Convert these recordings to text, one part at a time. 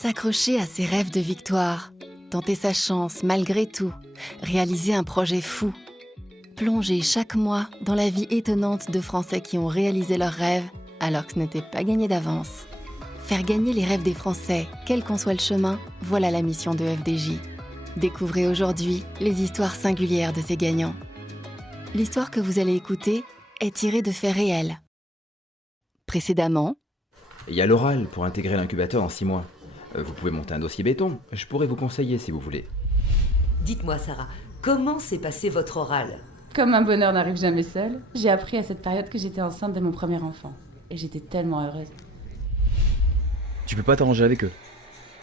S'accrocher à ses rêves de victoire, tenter sa chance malgré tout, réaliser un projet fou. Plonger chaque mois dans la vie étonnante de Français qui ont réalisé leurs rêves alors que ce n'était pas gagné d'avance. Faire gagner les rêves des Français, quel qu'en soit le chemin, voilà la mission de FDJ. Découvrez aujourd'hui les histoires singulières de ces gagnants. L'histoire que vous allez écouter est tirée de faits réels. Précédemment, Il y a l'oral pour intégrer l'incubateur en 6 mois. Vous pouvez monter un dossier béton. Je pourrais vous conseiller si vous voulez. Dites-moi, Sarah, comment s'est passé votre oral? Comme un bonheur n'arrive jamais seul, j'ai appris à cette période que j'étais enceinte de mon premier enfant. Et j'étais tellement heureuse. Tu peux pas t'arranger avec eux.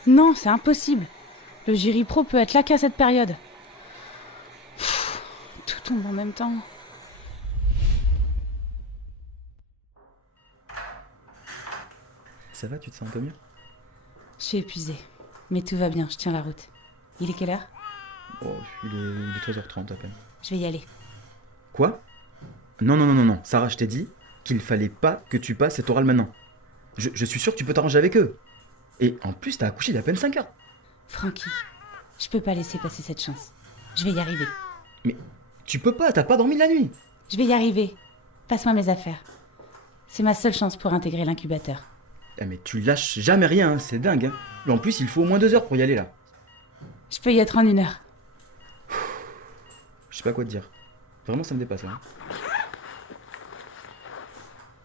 Non, c'est impossible. Le jury pro peut être là qu'à cette période. Tout tombe en même temps. Ça va, tu te sens un peu mieux? Je suis épuisée. Mais tout va bien, je tiens la route. Il est quelle heure? Oh, il est 13h30 à peine. Je vais y aller. Quoi? Non, Sarah, je t'ai dit qu'il fallait pas que tu passes cet oral maintenant. Je suis sûr que tu peux t'arranger avec eux. Et en plus, t'as accouché il y a à peine 5 heures. Francky, je peux pas laisser passer cette chance. Je vais y arriver. Mais tu peux pas, t'as pas dormi la nuit. Je vais y arriver. Passe-moi mes affaires. C'est ma seule chance pour intégrer l'incubateur. Ah mais tu lâches jamais rien, hein, c'est dingue. Hein. En plus, il faut au moins 2 heures pour y aller là. Je peux y être en 1 heure. Je sais pas quoi te dire. Vraiment, ça me dépasse. Hein.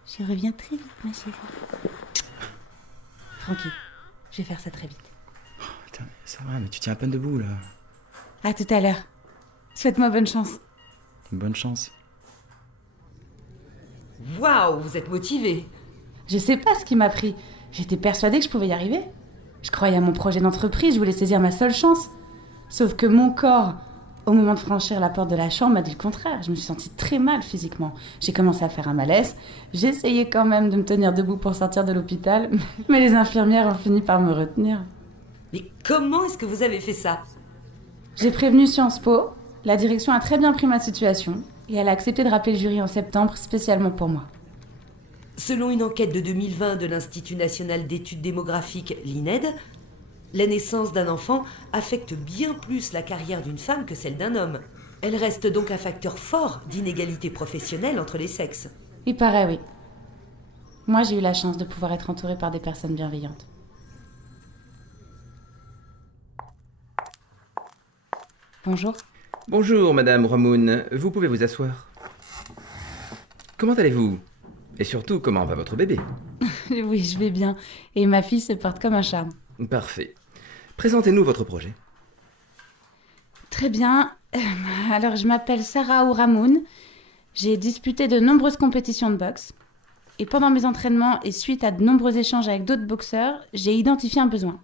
Je reviens très vite, ma chérie. Francky, je vais faire ça très vite. Putain, mais ça va, mais tu tiens à peine debout là. À tout à l'heure. Souhaite-moi bonne chance. Bonne chance. Waouh, vous êtes motivée. Je sais pas ce qui m'a pris. J'étais persuadée que je pouvais y arriver. Je croyais à mon projet d'entreprise, je voulais saisir ma seule chance. Sauf que mon corps, au moment de franchir la porte de la chambre, m'a dit le contraire. Je me suis sentie très mal physiquement. J'ai commencé à faire un malaise. J'ai essayé quand même de me tenir debout pour sortir de l'hôpital, mais les infirmières ont fini par me retenir. Mais comment est-ce que vous avez fait ça? J'ai prévenu Sciences Po. La direction a très bien pris ma situation et elle a accepté de rappeler le jury en septembre spécialement pour moi. Selon une enquête de 2020 de l'Institut national d'études démographiques, l'INED, la naissance d'un enfant affecte bien plus la carrière d'une femme que celle d'un homme. Elle reste donc un facteur fort d'inégalité professionnelle entre les sexes. Il paraît, oui. Moi, j'ai eu la chance de pouvoir être entourée par des personnes bienveillantes. Bonjour. Bonjour, Madame Ramoun. Vous pouvez vous asseoir. Comment allez-vous? Et surtout, comment va votre bébé? Oui, je vais bien. Et ma fille se porte comme un charme. Parfait. Présentez-nous votre projet. Très bien. Alors, je m'appelle Sarah Ouramoun. J'ai disputé de nombreuses compétitions de boxe. Et pendant mes entraînements et suite à de nombreux échanges avec d'autres boxeurs, j'ai identifié un besoin.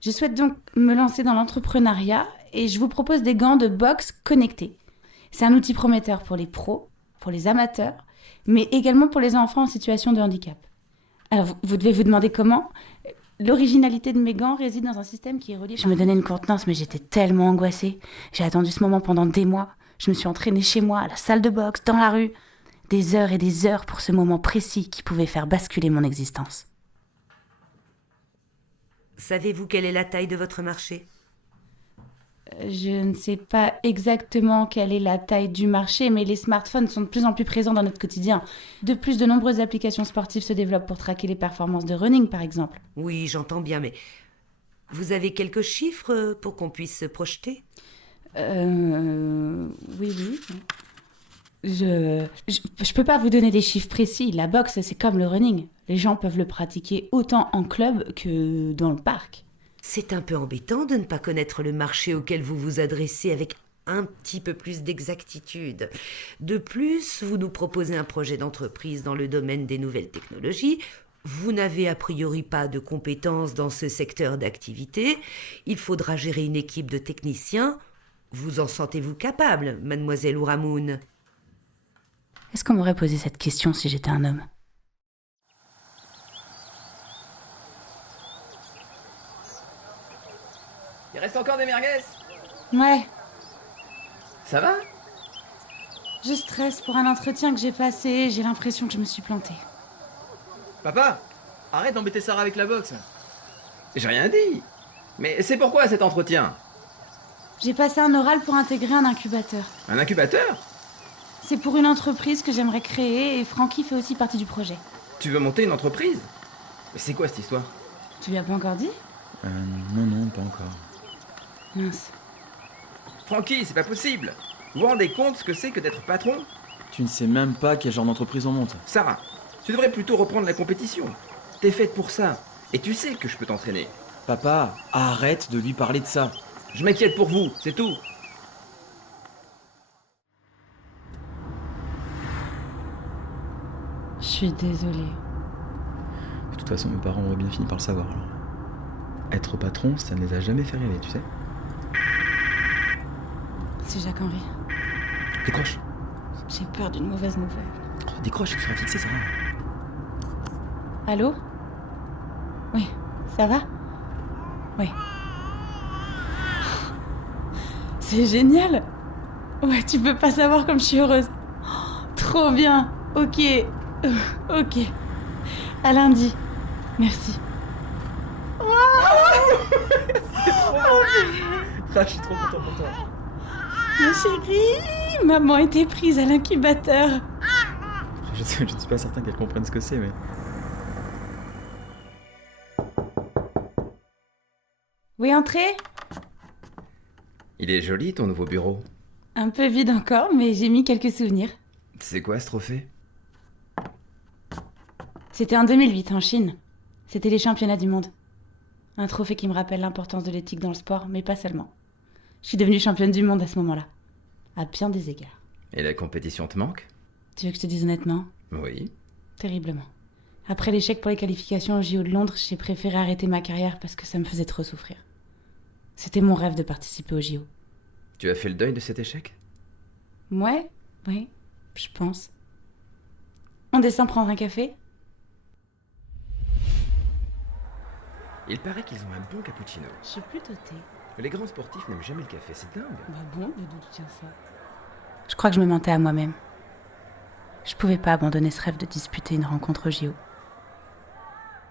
Je souhaite donc me lancer dans l'entrepreneuriat et je vous propose des gants de boxe connectés. C'est un outil prometteur pour les pros, pour les amateurs, mais également pour les enfants en situation de handicap. Alors, vous devez vous demander comment. L'originalité de mes gants réside dans un système qui est relié... Je me donnais une contenance, mais j'étais tellement angoissée. J'ai attendu ce moment pendant des mois. Je me suis entraînée chez moi, à la salle de boxe, dans la rue. Des heures et des heures pour ce moment précis qui pouvait faire basculer mon existence. Savez-vous quelle est la taille de votre marché? Je ne sais pas exactement quelle est la taille du marché, mais les smartphones sont de plus en plus présents dans notre quotidien. De plus, de nombreuses applications sportives se développent pour traquer les performances de running, par exemple. Oui, j'entends bien, mais vous avez quelques chiffres pour qu'on puisse se projeter? Oui. Je peux pas vous donner des chiffres précis. La boxe, c'est comme le running. Les gens peuvent le pratiquer autant en club que dans le parc. C'est un peu embêtant de ne pas connaître le marché auquel vous vous adressez avec un petit peu plus d'exactitude. De plus, vous nous proposez un projet d'entreprise dans le domaine des nouvelles technologies. Vous n'avez a priori pas de compétences dans ce secteur d'activité. Il faudra gérer une équipe de techniciens. Vous en sentez-vous capable, mademoiselle Ouramoun? Est-ce qu'on m'aurait posé cette question si j'étais un homme? Il reste encore des merguez? Ouais, Ça va? je stresse pour un entretien que j'ai passé. J'ai l'impression que je me suis plantée. Papa, arrête d'embêter Sarah avec la boxe. J'ai rien dit. Mais c'est pourquoi cet entretien? J'ai passé un oral pour intégrer un incubateur. Un incubateur? C'est pour une entreprise que j'aimerais créer et Francky fait aussi partie du projet. Tu veux monter une entreprise? Mais c'est quoi cette histoire? Tu lui as pas encore dit? Non, pas encore. Mince. Francky, c'est pas possible. Vous vous rendez compte ce que c'est que d'être patron? Tu ne sais même pas quel genre d'entreprise on monte. Sarah, tu devrais plutôt reprendre la compétition. T'es faite pour ça. Et tu sais que je peux t'entraîner. Papa, arrête de lui parler de ça. Je m'inquiète pour vous, c'est tout. Je suis désolée. De toute façon, mes parents auraient bien fini par le savoir. Alors. Être patron, ça ne les a jamais fait rêver, tu sais. C'est Jacques-Henri. Décroche. J'ai peur d'une mauvaise nouvelle. Oh, décroche, tu seras fixé, Sarah. Allô? Oui, ça va? Oui. C'est génial! Ouais, tu peux pas savoir comme je suis heureuse. Oh, trop bien! Ok. Ok. À lundi. Merci. Ah, je suis trop content pour toi. Ma chérie, maman était prise à l'incubateur. Je ne suis pas certain qu'elle comprenne ce que c'est, mais... Oui, entrez? Il est joli ton nouveau bureau. Un peu vide encore, mais j'ai mis quelques souvenirs. C'est quoi ce trophée? C'était en 2008, en Chine. C'était les championnats du monde. Un trophée qui me rappelle l'importance de l'éthique dans le sport, mais pas seulement. Je suis devenue championne du monde à ce moment-là. À bien des égards. Et la compétition te manque? Tu veux que je te dise honnêtement? Oui. Terriblement. Après l'échec pour les qualifications au JO de Londres, j'ai préféré arrêter ma carrière parce que ça me faisait trop souffrir. C'était mon rêve de participer au JO. Tu as fait le deuil de cet échec? Ouais, oui, je pense. On descend prendre un café? Il paraît qu'ils ont un bon cappuccino. Je suis plutôt thé. Les grands sportifs n'aiment jamais le café, c'est dingue. Bah bon, mais d'où tu tiens ça? Je crois que je me mentais à moi-même. Je pouvais pas abandonner ce rêve de disputer une rencontre au JO.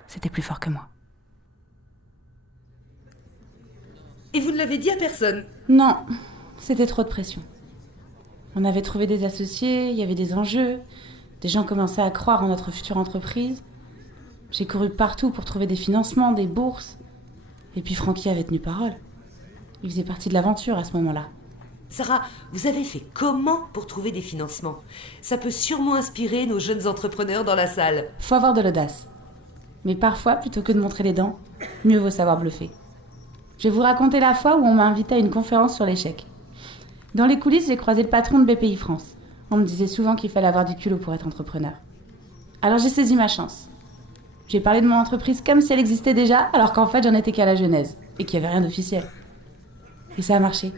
C'était plus fort que moi. Et vous ne l'avez dit à personne? Non, c'était trop de pression. On avait trouvé des associés, il y avait des enjeux, des gens commençaient à croire en notre future entreprise. J'ai couru partout pour trouver des financements, des bourses. Et puis Francky avait tenu parole. Il faisait partie de l'aventure à ce moment-là. Sarah, vous avez fait comment pour trouver des financements? Ça peut sûrement inspirer nos jeunes entrepreneurs dans la salle. Faut avoir de l'audace. Mais parfois, plutôt que de montrer les dents, mieux vaut savoir bluffer. Je vais vous raconter la fois où on m'a invité à une conférence sur l'échec. Dans les coulisses, j'ai croisé le patron de BPI France. On me disait souvent qu'il fallait avoir du culot pour être entrepreneur. Alors j'ai saisi ma chance. J'ai parlé de mon entreprise comme si elle existait déjà, alors qu'en fait j'en étais qu'à la genèse, et qu'il n'y avait rien d'officiel. Et ça a marché.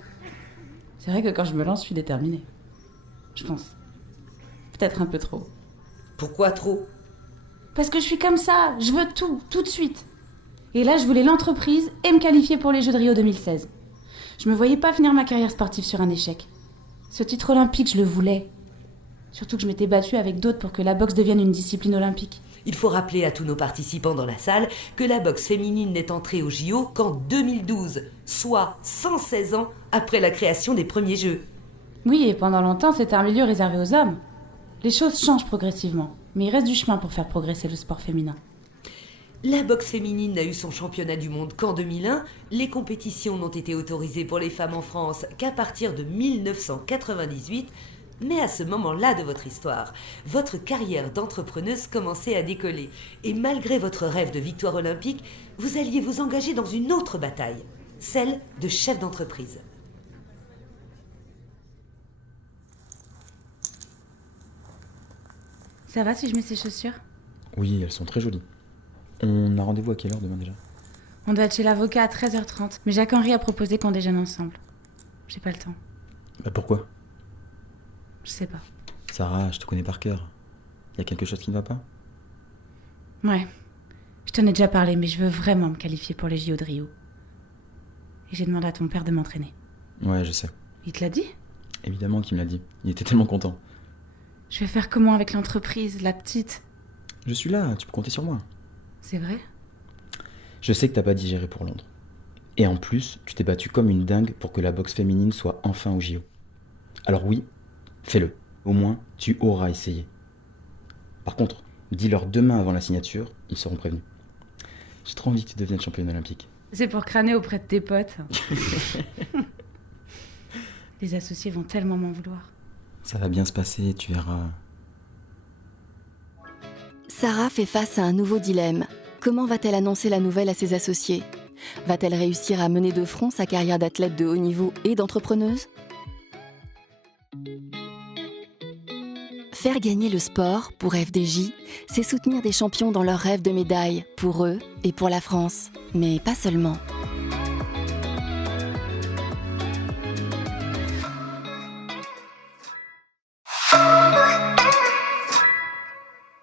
C'est vrai que quand je me lance, je suis déterminée. Je pense. Peut-être un peu trop. Pourquoi trop? Parce que je suis comme ça, je veux tout, tout de suite. Et là, je voulais l'entreprise et me qualifier pour les Jeux de Rio 2016. Je me voyais pas finir ma carrière sportive sur un échec. Ce titre olympique, je le voulais. Surtout que je m'étais battue avec d'autres pour que la boxe devienne une discipline olympique. Il faut rappeler à tous nos participants dans la salle que la boxe féminine n'est entrée au JO qu'en 2012, soit 116 ans après la création des premiers Jeux. Oui, et pendant longtemps, c'était un milieu réservé aux hommes. Les choses changent progressivement, mais il reste du chemin pour faire progresser le sport féminin. La boxe féminine n'a eu son championnat du monde qu'en 2001. Les compétitions n'ont été autorisées pour les femmes en France qu'à partir de 1998. Mais à ce moment-là de votre histoire, votre carrière d'entrepreneuse commençait à décoller. Et malgré votre rêve de victoire olympique, vous alliez vous engager dans une autre bataille, celle de chef d'entreprise. Ça va si je mets ces chaussures? Oui, elles sont très jolies. On a rendez-vous à quelle heure demain déjà? On doit être chez l'avocat à 13h30, mais Jacques-Henri a proposé qu'on déjeune ensemble. J'ai pas le temps. Bah pourquoi? Je sais pas. Sarah, je te connais par cœur. Y a quelque chose qui ne va pas? Ouais. Je t'en ai déjà parlé, mais je veux vraiment me qualifier pour les JO de Rio. Et j'ai demandé à ton père de m'entraîner. Ouais, je sais. Il te l'a dit? Évidemment qu'il me l'a dit. Il était tellement content. Je vais faire comment avec l'entreprise, la petite? Je suis là, tu peux compter sur moi. C'est vrai? Je sais que t'as pas digéré pour Londres. Et en plus, tu t'es battue comme une dingue pour que la boxe féminine soit enfin au JO. Alors oui, fais-le. Au moins, tu auras essayé. Par contre, dis-leur demain avant la signature, ils seront prévenus. J'ai trop envie que tu deviennes championne olympique. C'est pour crâner auprès de tes potes. Les associés vont tellement m'en vouloir. Ça va bien se passer, tu verras. Sarah fait face à un nouveau dilemme. Comment va-t-elle annoncer la nouvelle à ses associés ? Va-t-elle réussir à mener de front sa carrière d'athlète de haut niveau et d'entrepreneuse ? Faire gagner le sport pour FDJ, c'est soutenir des champions dans leur rêve de médaille, pour eux et pour la France. Mais pas seulement.